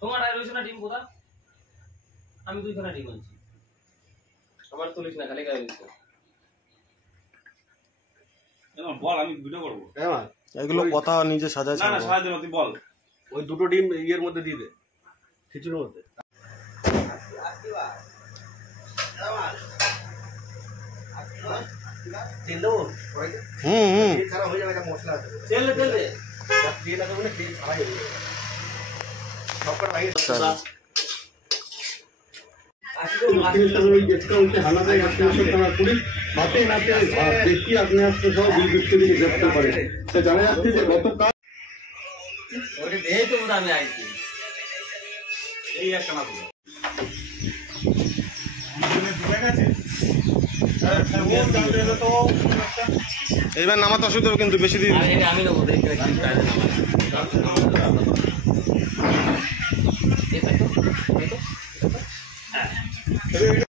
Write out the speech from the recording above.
তোমার আর রইছে না ডিম কোথা? আমি দুইখানা ডিম আনছি। আমার তুলিস না, খালি গায়ে রইছে। বল, আমি ভিডিও করবো। এগুলো কথা নিজে সাজাই। না না, সাহায্য না, তুই বল। ওই দুটো ডিম ইয়ের মধ্যে দিয়ে দে, খিচুড়ির মধ্যে। তেল দেবো খারাপ হয়ে যাবে, এটা মশলা আছে। তেল তেল দে, তেল আছে বলে তেল ছাড়াই হয়ে যাবে সব কটা ভাই। আপনি আসতে সব দেখতে পারে। জানা যাচ্ছে যে গতকাল ওটা দেই তো আমি আইছি। এই একটা মাছ এইবার নামাতে অসুবিধা হবে কিন্তু বেশি দিন। আমি নেবো, দেখি কাজে নামা।